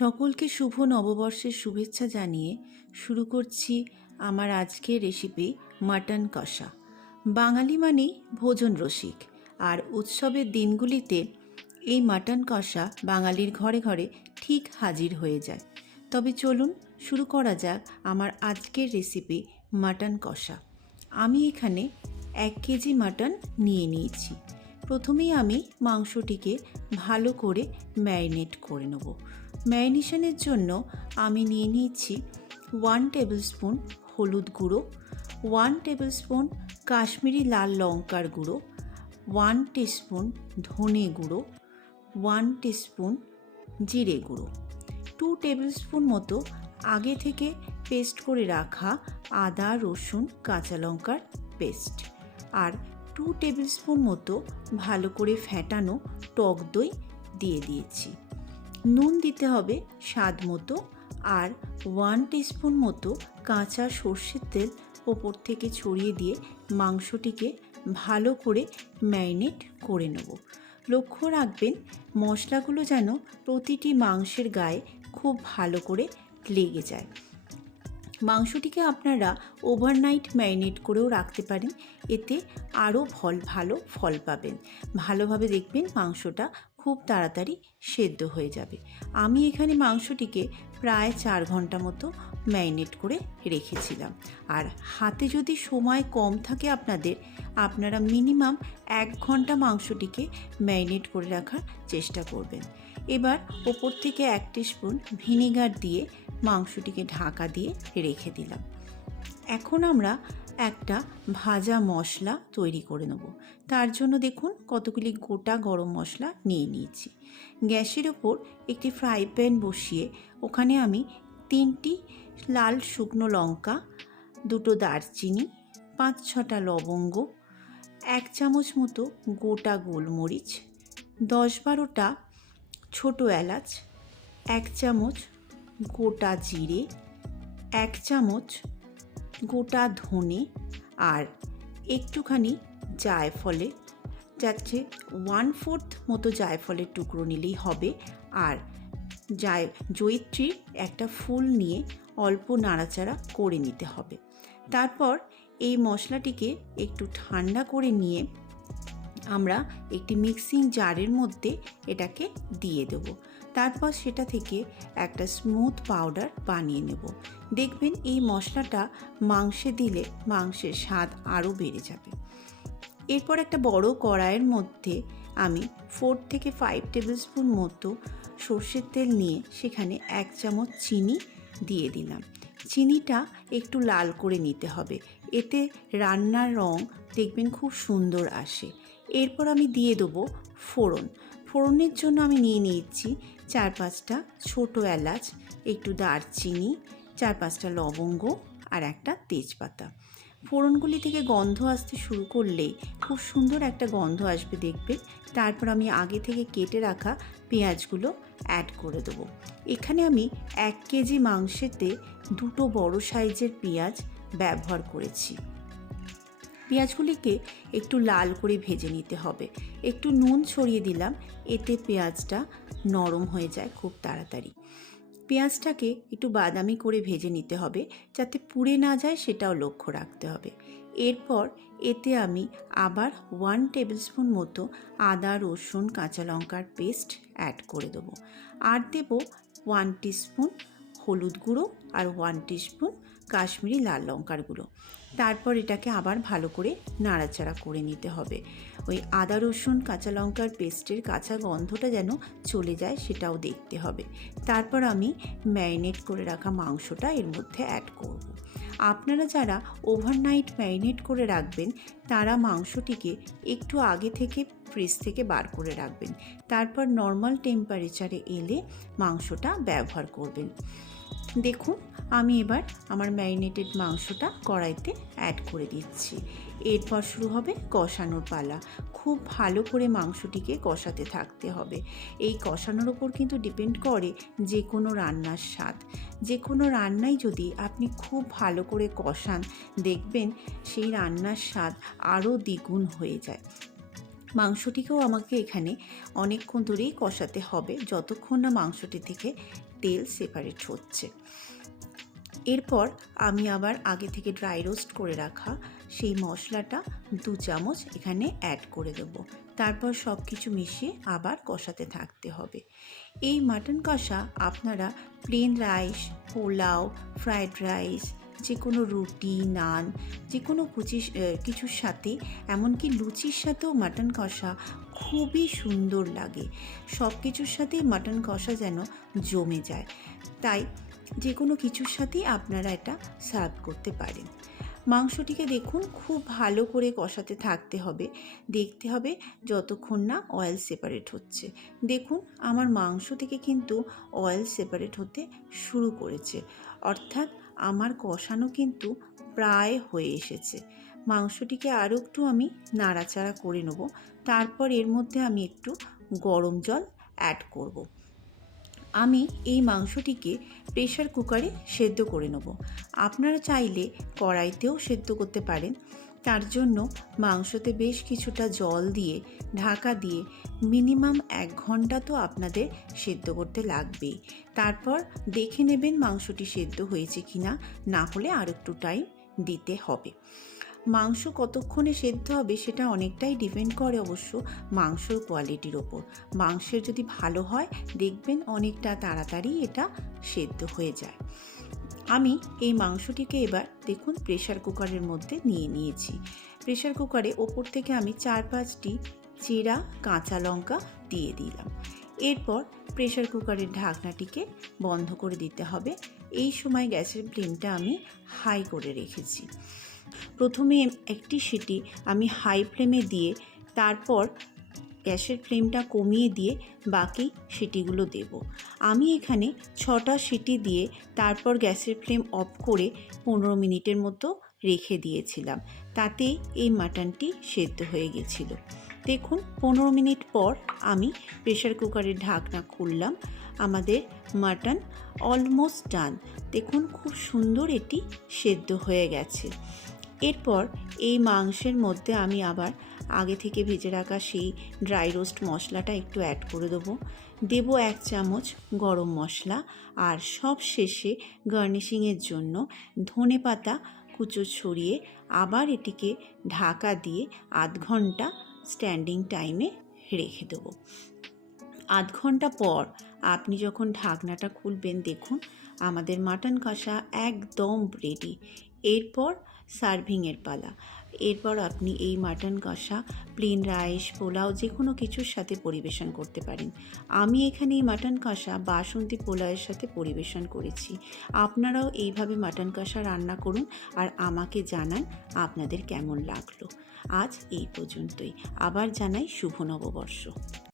সকলকে শুভ নববর্ষের শুভেচ্ছা জানিয়ে শুরু করছি আমার আজকের রেসিপি মাটন কষা। বাঙালি মানেই ভোজন রসিক, আর উৎসবের দিনগুলিতে এই মাটন কষা বাঙালির ঘরে ঘরে ঠিক হাজির হয়ে যায়। তবে চলুন শুরু করা যাক আমার আজকের রেসিপি মাটন কষা। আমি এখানে 1 কেজি মাটন নিয়ে নিয়েছি। প্রথমেই আমি মাংসটিকে ভালো করে ম্যারিনেট করে নেব। ম্যারিনেশনের জন্য আমি নিয়ে নিয়েছি 1 টেবিলস্পুন হলুদ গুঁড়ো, 1 টেবিলস্পুন কাশ্মীরি লাল লঙ্কার গুঁড়ো, 1 টিস্পুন ধনে গুঁড়ো, 1 টিস্পুন জিরে গুঁড়ো, 2 টেবিলস্পুন মতো আগে থেকে পেস্ট করে রাখা আদা রসুন কাঁচা লঙ্কার পেস্ট, আর 2 টেবিলস্পুন মতো ভালো করে ফেটানো টক দই দিয়ে দিয়েছি। নুন দিতে হবে স্বাদ মতো, আর 1 টিস্পুন মতো কাঁচা সর্ষের তেল ওপর থেকে ছড়িয়ে দিয়ে মাংসটিকে ভালো করে ম্যারিনেট করে নেব। লক্ষ্য রাখবেন মশলাগুলো যেন প্রতিটি মাংসের গায়ে খুব ভালো করে লেগে যায়। মাংসটিকে আপনারা ওভারনাইট ম্যারিনেট করেও রাখতে পারেন, এতে আরও ভালো ফল পাবেন। ভালোভাবে দেখবেন মাংসটা খুব তাড়াতাড়ি সেদ্ধ হয়ে যাবে। আমি এখানে মাংসটিকে প্রায় 4 ঘন্টা মতো ম্যারিনেট করে রেখেছিলাম। আর হাতে যদি সময় কম থাকে আপনারা মিনিমাম 1 ঘন্টা মাংসটিকে ম্যারিনেট করে রাখার চেষ্টা করবেন। এবার ওপর থেকে 1 টিস্পুন ভিনেগার দিয়ে মাংসটিকে ঢাকা দিয়ে রেখে দিলাম। এখন আমরা একটা ভাজা মশলা তৈরি করে নেব। তার জন্য দেখুন কতগুলি গোটা গরম মশলা নিয়ে নিয়েছি। গ্যাসের ওপর একটি ফ্রাই প্যান বসিয়ে ওখানে আমি 3টি লাল শুকনো লঙ্কা, 2টো দারচিনি, 5-6টা লবঙ্গ, 1 চামচ মতো গোটা গোলমরিচ, 10-12টা ছোটো এলাচ, 1 চামচ গোটা জিরে, 1 চামচ গোটা ধনে, আর একটুখানি জায়ফলের যাচ্ছে 1/4 মতো জায়ফলের টুকরো নিলেই হবে। আর জয়িত্রীর একটা ফুল নিয়ে অল্প নাড়াচাড়া করে নিতে হবে। তারপর এই মশলাটিকে একটু ঠান্ডা করে নিয়ে আমরা একটি মিক্সিং জারের মধ্যে এটাকে দিয়ে দেব। তারপর সেটা থেকে একটা স্মুথ পাউডার বানিয়ে নেব। দেখবেন এই মশলাটা মাংসে দিলে মাংসের স্বাদ আরও বেড়ে যাবে। এরপর একটা বড় কড়াইয়ের মধ্যে আমি 4 থেকে 5 টেবিলস্পুন মতো সর্ষের তেল নিয়ে সেখানে 1 চামচ চিনি দিয়ে দিলাম। চিনিটা একটু লাল করে নিতে হবে, এতে রান্নার রং দেখবেন খুব সুন্দর আসে। এরপর আমি দিয়ে দেবো ফোড়ন। ফোড়নের জন্য আমি নিয়ে নিয়েছি 4-5টা ছোটো এলাচ, একটু দারচিনি, 4-5টা লবঙ্গ, আর একটা তেজপাতা। ফোড়নগুলি থেকে গন্ধ আসতে শুরু করলেই খুব সুন্দর একটা গন্ধ আসবে দেখবে। তারপর আমি আগে থেকে কেটে রাখা পেঁয়াজগুলো অ্যাড করে দেবো। এখানে আমি 1 কেজি মাংসেতে 2টো বড় সাইজের পেঁয়াজ ব্যবহার করেছি। পেঁয়াজগুলিকে একটু লাল করে ভেজে নিতে হবে। একটু নুন ছড়িয়ে দিলাম, এতে পেঁয়াজটা নরম হয়ে যায় খুব তাড়াতাড়ি। পেঁয়াজটাকে একটু বাদামি করে ভেজে নিতে হবে, যাতে পুড়ে না যায় সেটাও লক্ষ্য রাখতে হবে। এরপর এতে আমি আবার 1 টেবিলস্পুন মতো আদা রসুন কাঁচা লঙ্কার পেস্ট অ্যাড করে দেবো। আর দেবো 1 টিস্পুন হলুদ গুঁড়ো আর 1 টিস্পুন কাশ্মীরি লাল লঙ্কার গুঁড়ো। তারপর এটাকে আবার ভালো করে নাড়াচাড়া করে নিতে হবে। ওই আদা রসুন কাঁচা লঙ্কার পেস্টের কাঁচা গন্ধটা যেন চলে যায় সেটাও দেখতে হবে। তারপর আমি ম্যারিনেট করে রাখা মাংসটা এর মধ্যে অ্যাড করব। আপনারা যারা ওভারনাইট ম্যারিনেট করে রাখবেন তারা মাংসটিকে একটু আগে থেকে ফ্রিজ থেকে বার করে রাখবেন। তারপর নর্মাল টেম্পারেচারে এলে মাংসটা ব্যবহার করবেন। দেখুন আমি এবার আমার ম্যারিনেটেড মাংসটা কড়াইতে অ্যাড করে দিচ্ছি। এরপর শুরু হবে কষানোর পালা। খুব ভালো করে মাংসটিকে কষাতে থাকতে হবে। এই কষানোর ওপর কিন্তু ডিপেন্ড করে যে কোনো রান্নার স্বাদ। যে কোনো রান্নাই যদি আপনি খুব ভালো করে কষান দেখবেন সেই রান্নার স্বাদ আরও দ্বিগুণ হয়ে যায়। মাংসটিকেও আমাকে এখানে অনেকক্ষণ ধরেই কষাতে হবে, যতক্ষণ না মাংসটি থেকে তেল সেপারেট হচ্ছে। এরপর আমি আবার আগে থেকে ড্রাই রোস্ট করে রাখা সেই মশলাটা 2 চামচ এখানে অ্যাড করে দেবো। তারপর সব কিছু মিশিয়ে আবার কষাতে থাকতে হবে। এই মাটন কষা আপনারা plain rice, pulao, fried rice, যে কোনো রুটি, নান, যে কোনো কিছুর সাথে, এমনকি লুচির সাথেও মাটন কষা খুবই সুন্দর লাগে। সব কিছুর সাথেই মাটন কষা যেন জমে যায়, তাই যে কোনো কিছুর সাথেই আপনারা এটা সার্ভ করতে পারেন। মাংসটিকে দেখুন খুব ভালো করে কষাতে থাকতে হবে, দেখতে হবে যতক্ষণ না অয়েল সেপারেট হচ্ছে। দেখুন আমার মাংস থেকে কিন্তু অয়েল সেপারেট হতে শুরু করেছে, অর্থাৎ আমার কষানো কিন্তু প্রায় হয়ে এসেছে। মাংসটিকে আরও একটু আমি নাড়াচাড়া করে নেব, তারপর এর মধ্যে আমি একটু গরম জল অ্যাড করব। আমি এই মাংসটিকে প্রেসার কুকারে সেদ্ধ করে নেব। আপনারা চাইলে কড়াইতেও সেদ্ধ করতে পারেন। তার জন্য মাংসতে বেশ কিছুটা জল দিয়ে ঢাকা দিয়ে মিনিমাম 1 ঘন্টা তো আপনাদের সেদ্ধ করতে লাগবেই। তারপর দেখে নেবেন মাংসটি সেদ্ধ হয়েছে কি না, না হলে আর একটু টাইম দিতে হবে। মাংস কতক্ষণে সেদ্ধ হবে সেটা অনেকটাই ডিপেন্ড করে অবশ্য মাংসর কোয়ালিটির ওপর। মাংসের যদি ভালো হয় দেখবেন অনেকটা তাড়াতাড়ি এটা সেদ্ধ হয়ে যায়। আমি এই মাংসটিকে এবার দেখুন প্রেসার কুকারের মধ্যে নিয়ে নিয়েছি। প্রেসার কুকারে ওপর থেকে আমি 4-5টি চেরা কাঁচা লঙ্কা দিয়ে দিলাম। এরপর প্রেসার কুকারের ঢাকনাটিকে বন্ধ করে দিতে হবে। এই সময় গ্যাসের ফ্লেমটা আমি হাই করে রেখেছি। প্রথমে একটি সিটি আমি হাই ফ্লেমে দিয়ে তারপর গ্যাসের ফ্লেমটা কমিয়ে দিয়ে বাকি সিটিগুলো দেব। আমি এখানে 6টা সিটি দিয়ে তারপর গ্যাসের ফ্লেম অফ করে 15 মিনিটের মতো রেখে দিয়েছিলাম, তাতে এই মাটনটি সেদ্ধ হয়ে গেছিল। দেখুন 15 মিনিট পর আমি প্রেসার কুকারের ঢাকনা খুললাম। আমাদের মাটন অলমোস্ট ডান। দেখুন খুব সুন্দর এটি সেদ্ধ হয়ে গেছে। এরপর এই মাংসের মধ্যে আমি আবার আগে থেকে ভেজে রাখা সেই ড্রাই রোস্ট মশলাটা একটু অ্যাড করে দেবো। 1 চামচ গরম মশলা, আর সব শেষে গার্নিশিংয়ের জন্য ধনেপাতা কুচো ছড়িয়ে আবার এটিকে ঢাকা দিয়ে 1/2 ঘন্টা স্ট্যান্ডিং টাইমে রেখে দেবো। 1/2 ঘন্টা পর আপনি যখন ঢাকনাটা খুলবেন দেখুন আমাদের মাটন কষা একদম রেডি। এরপর সার্ভিংয়ের পালা। এরপর আপনি এই মাটন কষা প্লেন রাইস, পোলাও, যে কোনো কিছুর সাথে পরিবেশন করতে পারেন। আমি এখানে এই মাটন কষা বাসন্তী পোলাওয়ের সাথে পরিবেশন করেছি। আপনারাও এইভাবে মাটন কষা রান্না করুন আর আমাকে জানান আপনাদের কেমন লাগলো। আজ এই পর্যন্তই। আবার জানাই শুভ নববর্ষ।